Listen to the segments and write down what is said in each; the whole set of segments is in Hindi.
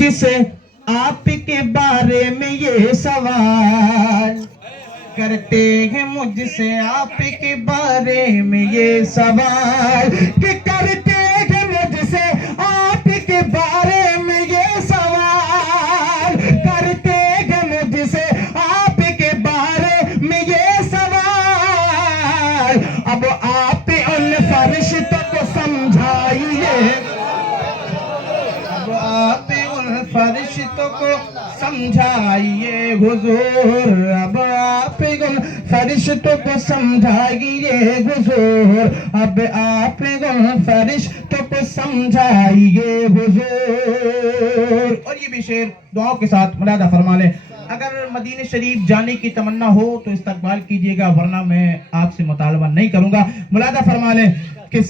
से आपके बारे में ये सवाल करते हैं, मुझसे आपके बारे में ये सवाल कि करते हैं मुझसे आपके बारे में ये सवाल, करते हैं मुझसे आपके बारे में ये सवाल। अब आप उन फरिश्तों को समझाइए, अब आप उन फरिश्तों को समझाइए हुजूर, अब आप उन फरिश्तों को समझाइए हुजूर, अब आप उन फरिश्तों को समझाइए हुजूर। और ये भी शेर दुआओं के साथ मुलादा फरमा लें। अगर मदीने शरीफ जाने की तमन्ना हो तो इस्तकबाल कीजिएगा, वरना मैं आपसे मुतालबा नहीं करूंगा। मुलादा फरमा लें कि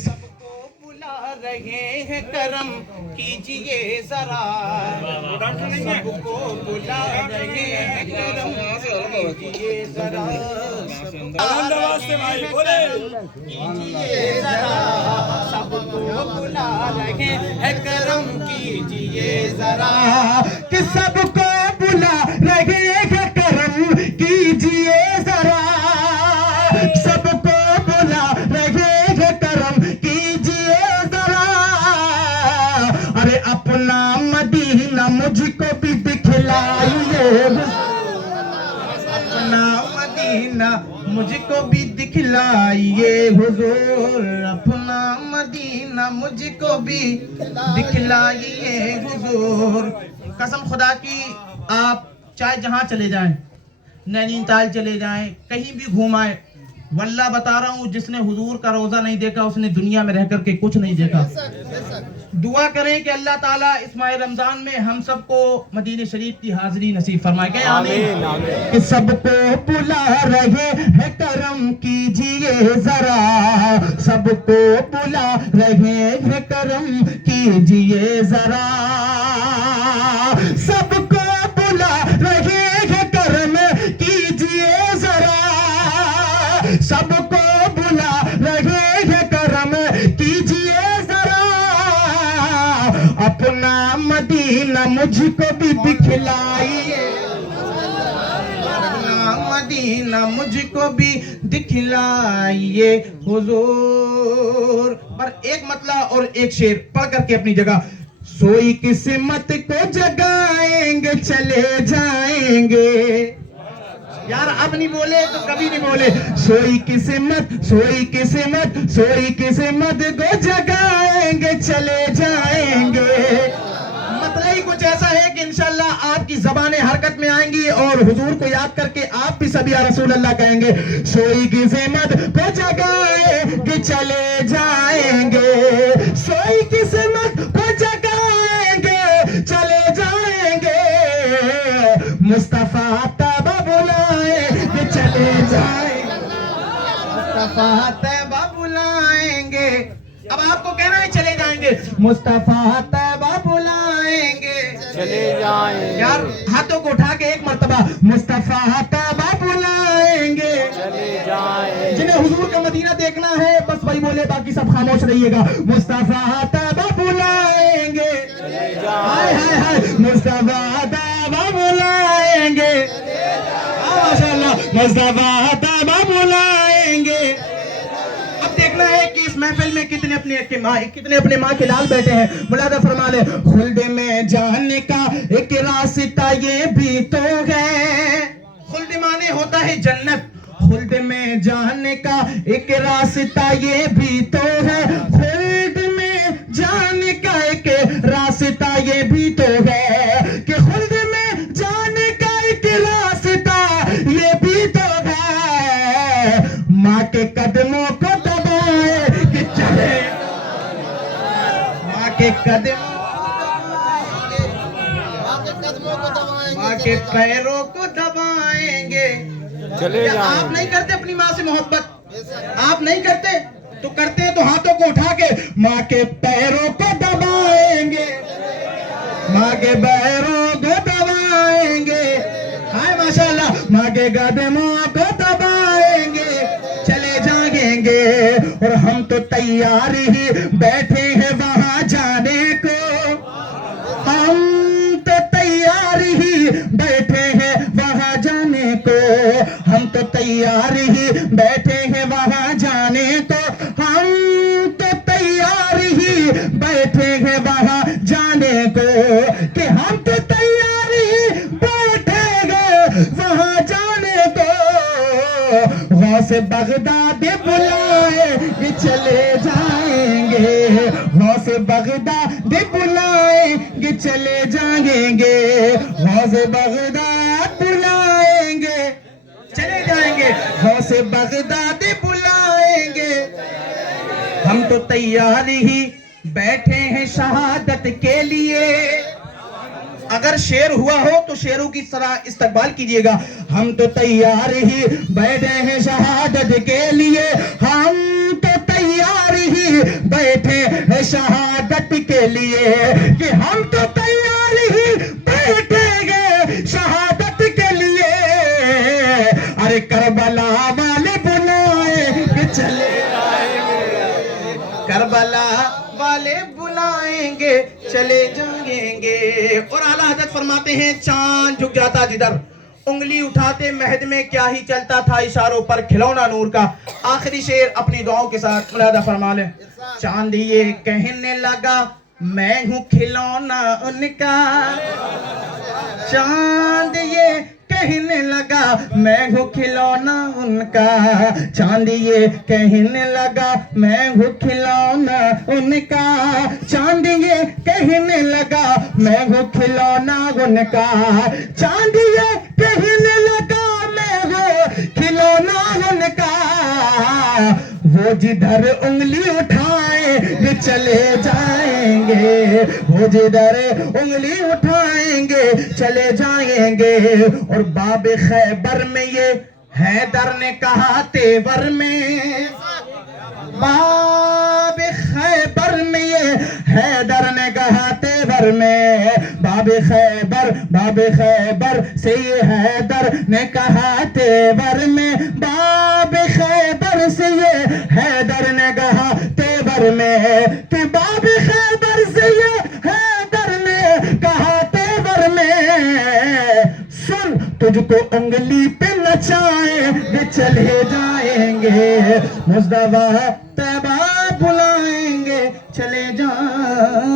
रहे हैं करम कीजिए जरा, सबको बुला रहे हैं करम कीजिए जरा, कीजिए जरा, सबको बुला रहे हैं करम कीजिए जरा, कि सबको बुला रहे हैं करम कीजिए जरा, सबको बुला रहे हैं करम कीजिए। अरे अपना मदीना मुझको भी दिखलाइए, अपना मदीना मुझको भी दिखलाइए हुजूर, अपना मदीना मुझको भी दिखलाइए हुजूर। कसम खुदा की, आप चाहे जहां चले जाएं, नैनीताल चले जाएं, कहीं भी घूमाएं, वल्लाह बता रहा हूँ, जिसने हुजूर का रोजा नहीं देखा उसने दुनिया में रह करके कुछ नहीं देखा। दुआ करें कि अल्लाह ताला इस माह रमजान में हम सबको मदीने शरीफ की हाजिरी नसीब फरमाए। क्या आमीन। कि सबको बुला रहे हैं करम कीजिए जरा, सबको बुला रहे हैं करम कीजिए जरा, सबको बुला रहे हैं करम कीजिए जरा, सबको बुला रहे हैं करम कीजिए जरा, अपना मदीना मुझको भी दिखलाइए, अपना मदीना मुझको भी दिखलाइए हुजूर। पर एक मतला और एक शेर पढ़ करके अपनी जगह। सोई किस्मत को जगाएंगे चले जाएंगे, यार अब नहीं बोले तो कभी नहीं बोले। सोई किस्मत, सोई किस्मत, सोई किस्मत को जगाएंगे चले जाएंगे। मतलब ही कुछ ऐसा है कि इंशाल्लाह आपकी ज़बानें हरकत में आएंगी और हुजूर को याद करके आप भी सभी या रसूल अल्लाह कहेंगे। सोई किस्मत को जगाएंगे चले जाएंगे, सोई किस्मत को जगाएंगे चले जाएंगे, मुस्तफा तबा बुलाएंगे चले जाएंगे, मुस्तफा तबा बुलाएंगे। अब आपको कहना है चले जाएंगे, मुस्तफा तबा बुलाएंगे चले जाएंगे। यार हाथों को उठा के एक मर्तबा, मुस्तफा तबा बुलाएंगे चले जाएंगे। जिन्हें हुजूर का मदीना देखना है बस वही बोले, बाकी सब खामोश रहिएगा। मुस्तफा तबा बुलाएंगे, हाय हाय हाय, मुस्तफा तबा बुलाएंगे, माशाअल्लाह, मुस्तफा तबा बुलाएंगे। अब देखना है कि इस महफिल में कितने अपने माँ के लाल बैठे हैं। मुलादा फरमा ले। खुल्द में जाने का एक रास्ता ये भी तो है, खुल्द माने होता है जन्नत, खुल्द में जाने का एक रास्ता ये भी तो है, खुल्द में जाने का एक रास्ता ये भी तो है, कि खुल्द में जाने का एक रास्ता ये भी तो है, माँ के कदमों को दबाए कि चले, माँ के कदम, माँ के पैरों को दबाएंगे चले क्या आप जाएंगे। नहीं करते अपनी माँ से मोहब्बत? आप नहीं करते तो करते हैं तो हाथों को उठा के माँ के पैरों को दबाएंगे, माँ के पैरों को दबाएंगे, हाय माशाल्लाह, माँ के कदमों को दबाएंगे चले जाएंगे। और हम तो तैयार ही बैठे हैं वहां जाने को, हम तैयार ही बैठे हैं वहां जाने को, हम तो तैयार ही बैठे हैं वहां जाने को, कि हम तो तैयार ही बैठेंगे वहां जाने को। गौसे बगदाद बुलाए ये चले जाएंगे, गौसे बगदाद बुलाए ये चले जाएंगे, गौसे बगदाद बुलाएंगे चले जाएंगे, गौसे बगदाद बुलाएंगे। हम तो तैयार ही बैठे हैं शहादत के लिए। अगर शेर हुआ हो तो शेरों की तरह इस्तकबाल कीजिएगा। हम तो तैयार ही बैठे हैं शहादत के लिए, हम तो तैयार ही बैठे हैं शहादत के लिए, कि हम तो तैयार ही बैठेंगे शहादत के लिए। अरे करबला वाले बुलाए कि चले जाएंगे, करबला वाले बुलाएंगे चले जाएंगे। और आला हजरत फरमाते हैं, चांद झुक जाता जिधर, उंगली उठाते महद में क्या ही चलता था, इशारों पर खिलौना नूर का। आखिरी शेर अपनी दुआओं के साथ मुलादा फरमा लें। चांद ये कहने लगा मैं हूँ खिलौना उनका, चांद ये कहने लगा मैं हूँ खिलौना उनका, चांद ये कहने लगा मैं हूँ खिलौना उनका, चांद ये कहने लगा मैं हूँ खिलौना उनका, चांद ये कहने लगा मैं हूँ खिलौना उनका। वो जिधर उंगली उठाए ये चले जाएंगे, वो जिधर उंगली उठाएंगे चले जाएंगे। और बाबे खैबर में ये हैदर ने कहा तेवर में, बाबे खैबर में ये हैदर ने कहा तेवर में, बाबे खैबर से ये हैदर ने कहा तेवर में, बाबे खैबर से ये हैदर ने कहा तेवर में, कि बाबे खैबर से ये हैदर ने कहा तेवर में। सुन तुझको उंगली पे नचाए ये चले जाएंगे, मुस्तफा तैबा बुलाएंगे चले जाएंगे।